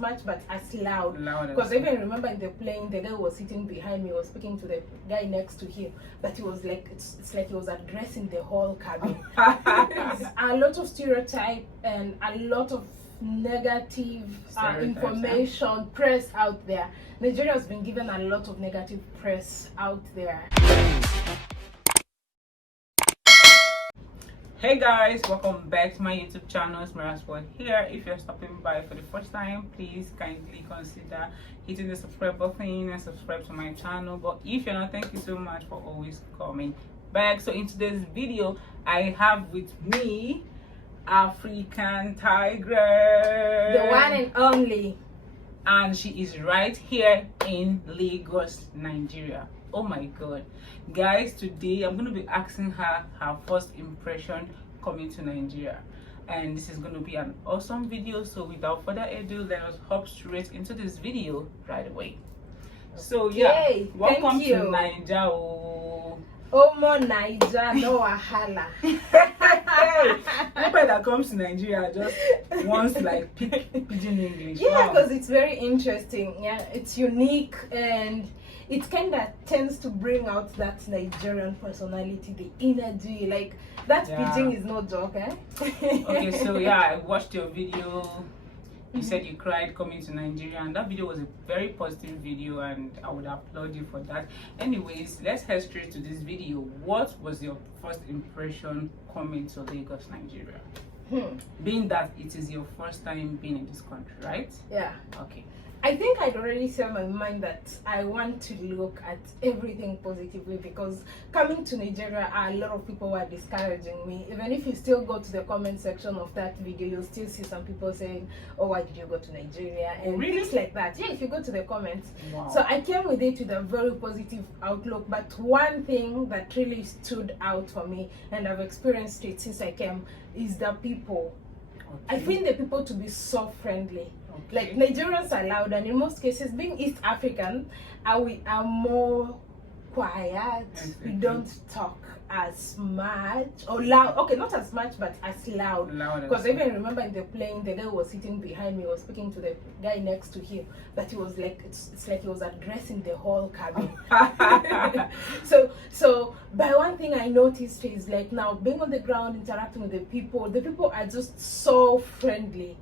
much but as loud. Louder. Because I even remember in the plane, the guy was sitting behind me, was speaking to the guy next to him, but he was like, it's like he was addressing the whole cabin. A lot of stereotype and a lot of negative information press out there. Nigeria has been given a lot of negative press out there. Hey guys, welcome back to my YouTube channel. It's Mira here. If you're stopping by for the first time, please kindly consider hitting the subscribe button and subscribe to my channel. But if you're not, thank you so much for always coming back. So in today's video, I have with me African Tigress, The one and only, and she is right here in Lagos, Nigeria. Oh my god, guys, today I'm going to be asking her first impression coming to Nigeria, and this is going to be an awesome video. So without further ado, let us hop straight into this video right away. So yeah, welcome to Nigeria. Omo Naija, no wahala. Everybody that comes to Nigeria just wants to like pick pidgin English. Yeah, because it's very interesting. Yeah, it's unique and it kind of tends to bring out that Nigerian personality, the energy. Like that pidgin is no joke, eh? Okay, so yeah, I watched your video. You said you cried coming to Nigeria, and that video was a very positive video, and I would applaud you for that. Anyways, let's head straight to this video. What was your first impression coming to Lagos, Nigeria? Being that it is your first time being in this country, right? Yeah. Okay. I think I'd already set my mind that I want to look at everything positively, because coming to Nigeria, a lot of people were discouraging me. Even if you still go to the comment section of that video, you'll still see some people saying, oh, why did you go to Nigeria? And things like that. Yeah, if you go to the comments. Wow. So I came with it with a very positive outlook. But one thing that really stood out for me, and I've experienced it since I came, is the people. Okay. I find the people to be so friendly. Okay. Like Nigerians are loud, and in most cases, being East African, we are more quiet. We don't talk as much or loud. Okay, not as much, but as loud. Because I even remember in the plane, the guy was sitting behind me, was speaking to the guy next to him, but he was like, it's like he was addressing the whole cabin. So by one thing I noticed is like now being on the ground, interacting with the people are just so friendly.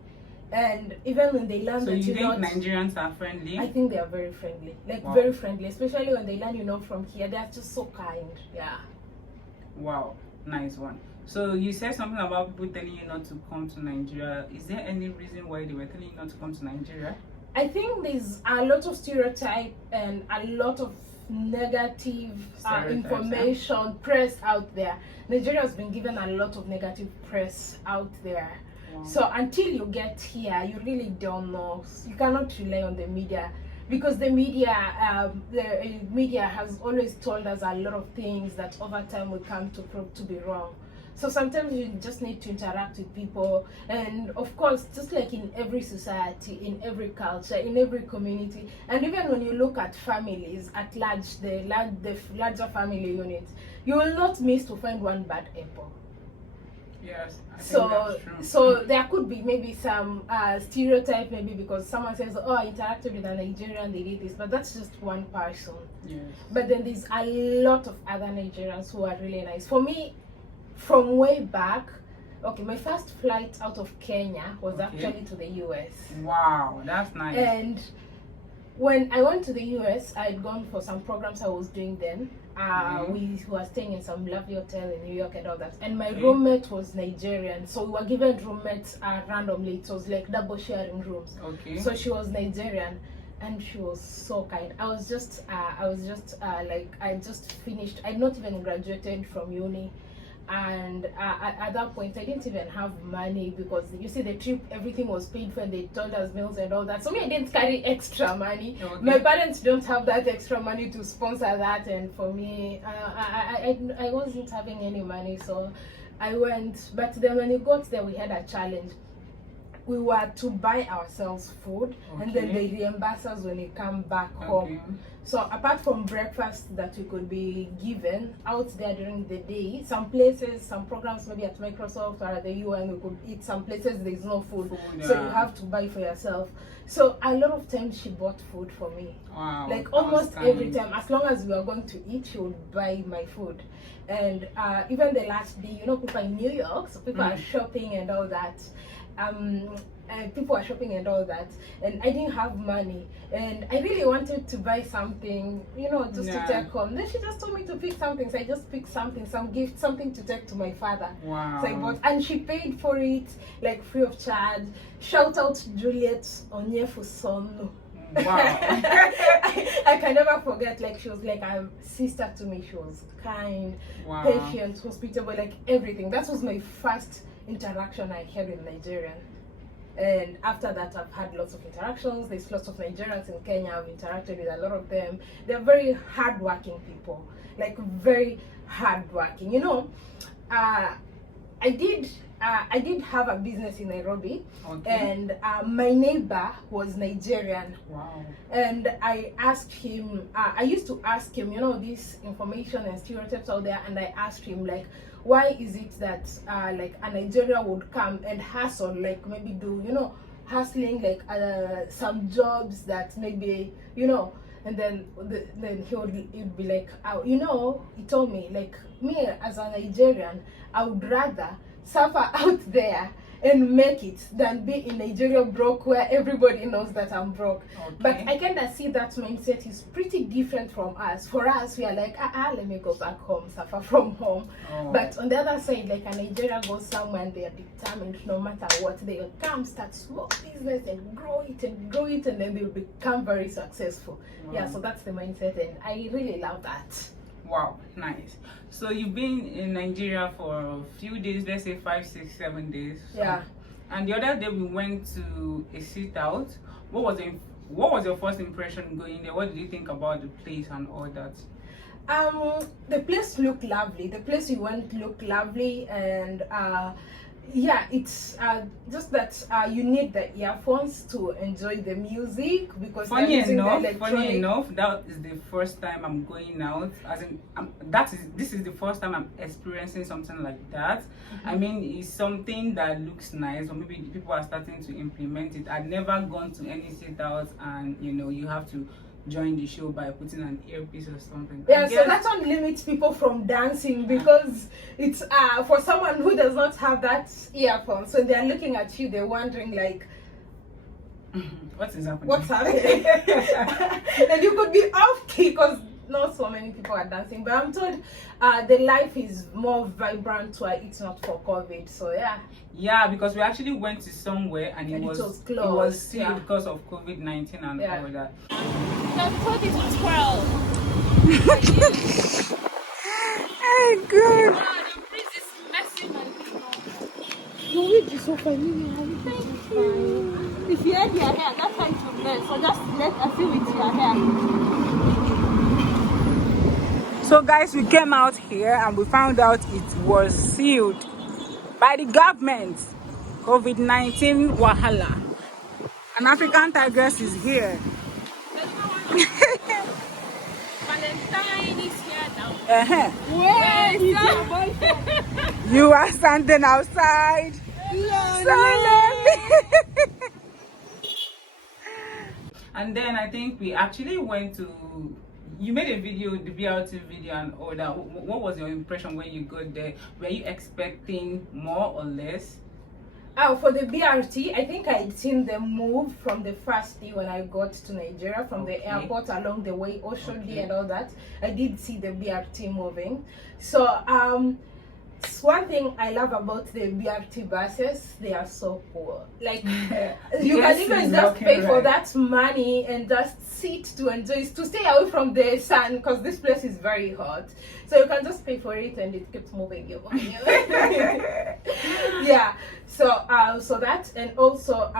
And even when they learn, so you think Nigerians are friendly? I think they are very friendly, like very friendly, especially when they learn, from here. They are just so kind. Yeah. Wow, nice one. So you said something about people telling you not to come to Nigeria. Is there any reason why they were telling you not to come to Nigeria? I think there's a lot of stereotype and a lot of negative information press out there. Nigeria has been given a lot of negative press out there. Wow. So until you get here, you really don't know. You cannot rely on the media, because the media has always told us a lot of things that over time will come to prove to be wrong. So sometimes you just need to interact with people, and of course, just like in every society, in every culture, in every community, and even when you look at families at large, the larger family units, you will not miss to find one bad apple. Yes, I think that's true. So there could be maybe some stereotype, maybe because someone says, oh, I interacted with a Nigerian, they did this, but that's just one person. Yes. But then there's a lot of other Nigerians who are really nice. For me, from way back, okay, my first flight out of Kenya was actually to the US. Wow, that's nice. And when I went to the US, I had gone for some programs I was doing then. We were staying in some lovely hotel in New York and all that. And my roommate was Nigerian, so we were given roommates randomly. It was like double sharing rooms. Okay. So she was Nigerian, and she was so kind. I just finished. I'd not even graduated from uni. And at that point I didn't even have money, because you see the trip, everything was paid for, and they told us meals and all that. So me, I didn't carry extra money. My parents don't have that extra money to sponsor that, and for me, I wasn't having any money, so I went. But then when we got there, we had a challenge. we were to buy ourselves food, and then Okay. they reimburse us when we come back home. So apart from breakfast that we could be given out there during the day, some places, some programs maybe at Microsoft or at the UN, we could eat. Some places there's no food, so you have to buy for yourself. So a lot of times she bought food for me. Wow. Like almost every time, as long as we were going to eat, she would buy my food. And even the last day, you know, people in New York, so people are shopping and all that. People are shopping and all that, and I didn't have money, and I really wanted to buy something, you know, just to take home. Then she just told me to pick something, so I just picked something, some gift, something to take to my father. Wow. So I bought, and she paid for it like free of charge. Shout out to Juliet Onyefuson. Wow. I can never forget, like she was like a sister to me. She was kind, patient, hospitable, like everything. That was my first interaction I had with Nigerian. And after that, I've had lots of interactions. There's lots of Nigerians in Kenya. I've interacted with a lot of them. They're very hardworking people, like very hardworking. You know, I did have a business in Nairobi, and my neighbor was Nigerian. Wow. And I asked him, I used to ask him, you know, this information and stereotypes out there, and I asked him, like, why is it that like a Nigerian would come and hustle, like maybe do, you know, hustling, like some jobs that maybe, you know, and then he'd be like, you know, he told me, like, me as a Nigerian, I would rather suffer out there and make it than be in Nigeria broke, where everybody knows that I'm broke. But I kind of see that mindset is pretty different from us. For us, we are like, let me go back home, suffer from home. But on the other side, like a Nigeria goes somewhere and they are determined, no matter what, they will come, start small business and grow it, and then they will become very successful. Yeah, so that's the mindset, and I really love that. Wow, nice. So you've been in Nigeria for a few days, let's say 5, 6, 7 days. Yeah. And the other day we went to a sit out. What was your first impression going there? What did you think about the place and all that? The place looked lovely. The place we went looked lovely, and yeah, it's just that you need the earphones to enjoy the music, because funny enough, that is the first time I'm going out. As in, this is the first time I'm experiencing something like that. I mean, it's something that looks nice, or maybe people are starting to implement it. I've never gone to any sit out, and you know, you have to join the show by putting an earpiece or something. Yeah, so that one limits people from dancing, because it's for someone who does not have that earphone, so they're looking at you, they're wondering like, what is happening? What's happening? And you could be off key because not so many people are dancing. But I'm told the life is more vibrant where it's not for COVID. So yeah. Yeah, because we actually went to somewhere and it was closed. It was sealed because of COVID-19 and all that. I thought it was 12. Hey, good. The breeze is messing my people. Your wig is so funny. Thank you. If you had your hair, that's how it would mess. So just let us see with your hair. So guys, we came out here and we found out it was sealed by the government. COVID-19 wahala. An African tigress is here. Valentine is here now. Where is your boyfriend? You are standing outside. And then I think we actually went to, you made a video, the BRT video and all that. What was your impression when you got there? Were you expecting more or less? For the BRT, I think I'd seen them move from the first day when I got to Nigeria, from the airport along the way, Oshodi and all that. I did see the BRT moving. So one thing I love about the BRT buses, they are so cool. Like you can even just pay for that money and just sit to enjoy, to stay away from the sun, because this place is very hot. So you can just pay for it and it keeps moving you. Yeah. So so that, and also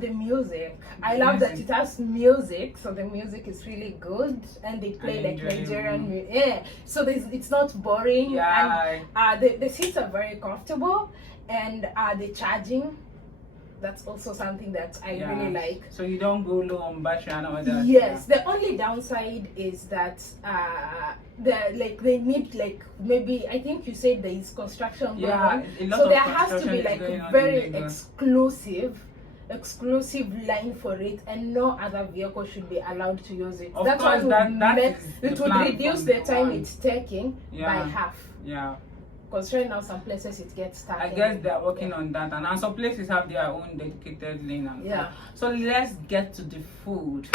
the music. I love that it has music, so the music is really good, and they play like Nigerian music. Yeah, so it's not boring. Yeah. And the seats are very comfortable, and the charging. That's also something that I really like. So you don't go low on battery and all that. Yes, the only downside is that they need like maybe I think you said there is construction going on. So there has to be like a very exclusive line for it, and no other vehicle should be allowed to use it. That's what it would reduce the time it's taking by half. Yeah. Because right now some places it gets stuck. I guess they're working on that, and some places have their own dedicated lane. And so let's get to the food.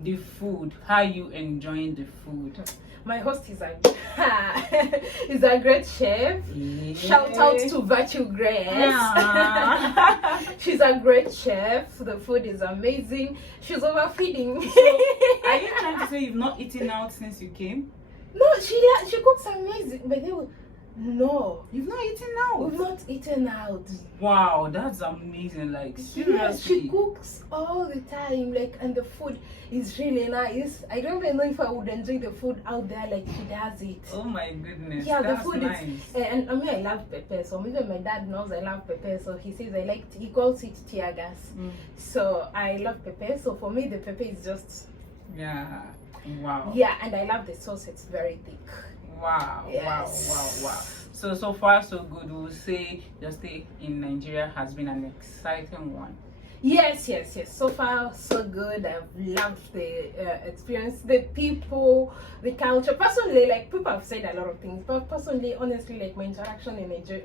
The food. How you enjoying the food? My host is a great chef. Yeah. Shout out to TIGRESS. She's a great chef. The food is amazing. She's overfeeding. So, are you trying to say you've not eaten out since you came? No, she cooks amazing. But no, you've not eaten out. We've not eaten out. Wow, that's amazing. Like seriously, yes, she cooks all the time. Like, and the food is really nice. I don't even know if I would enjoy the food out there like she does it. Oh my goodness. Yeah, that's the food nice. is. And I mean, I love pepper. So even my dad knows I love pepper. So he says he calls it TIGRESS. So I love pepper. So for me, the pepper is just. Yeah. Wow. Yeah, and I love the sauce. It's very thick. Wow, yes. wow. So far so good. We'll say your stay in Nigeria has been an exciting one. Yes. So far so good. I've loved the experience, the people, the culture. Personally, like people have said a lot of things, but personally, honestly, like my interaction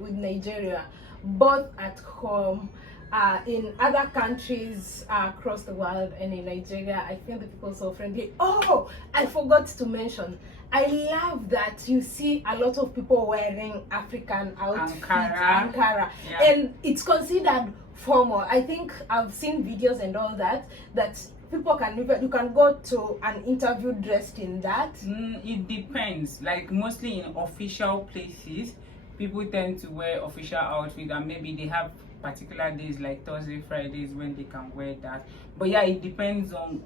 with Nigeria, both at home, in other countries across the world, and in Nigeria, I feel the people so friendly. Oh, I forgot to mention, I love that you see a lot of people wearing African outfits, Ankara. Yeah. And it's considered formal. I think I've seen videos and all that people you can go to an interview dressed in that. It depends. Like mostly in official places, people tend to wear official outfits, and maybe they have particular days like Thursday, Fridays when they can wear that. But yeah, it depends on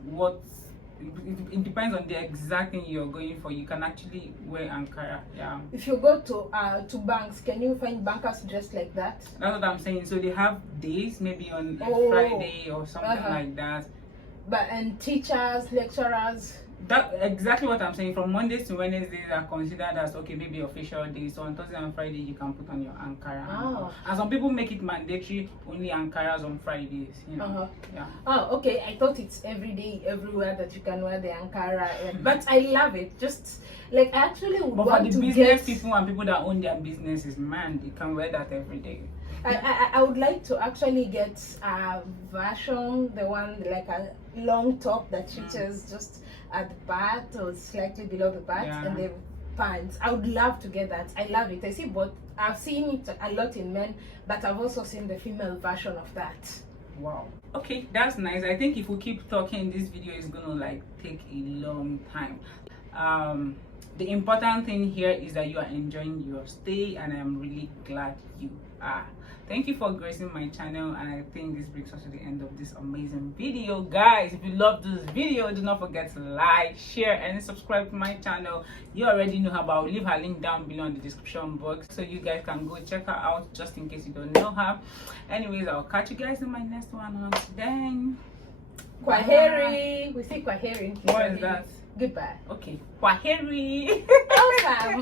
it depends on the exact thing you're going for. You can actually wear Ankara. Yeah. If you go to banks, can you find bankers dressed like that? That's what I'm saying. So they have days, maybe on a Friday or something like that. And teachers, lecturers. That's exactly what I'm saying. From Mondays to Wednesdays are considered as maybe official days. So on Thursday and Friday you can put on your Ankara. And some people make it mandatory, only Ankaras on Fridays. You know? Yeah. Oh, okay. I thought it's every day, everywhere that you can wear the Ankara. But I love it. Just like I actually would want to get. But for the business people and people that own their businesses, man, they can wear that every day. I would like to actually get a version, the one like a long top that reaches just at the butt or slightly below the butt, and the pants. I would love to get that. I love it. I see both. I've seen it a lot in men, but I've also seen the female version of that. Wow. Okay, that's nice. I think if we keep talking, this video is gonna like take a long time. The important thing here is that you are enjoying your stay, and I am really glad you are. Thank you for gracing my channel, and I think this brings us to the end of this amazing video. Guys, if you love this video, do not forget to like, share, and subscribe to my channel. You already know her, but I'll leave her link down below in the description box so you guys can go check her out just in case you don't know her. Anyways, I'll catch you guys in my next one. Until then, Kwaheri. We say Kwaheri. What is that? Goodbye. Okay. Kwaheri. Awesome.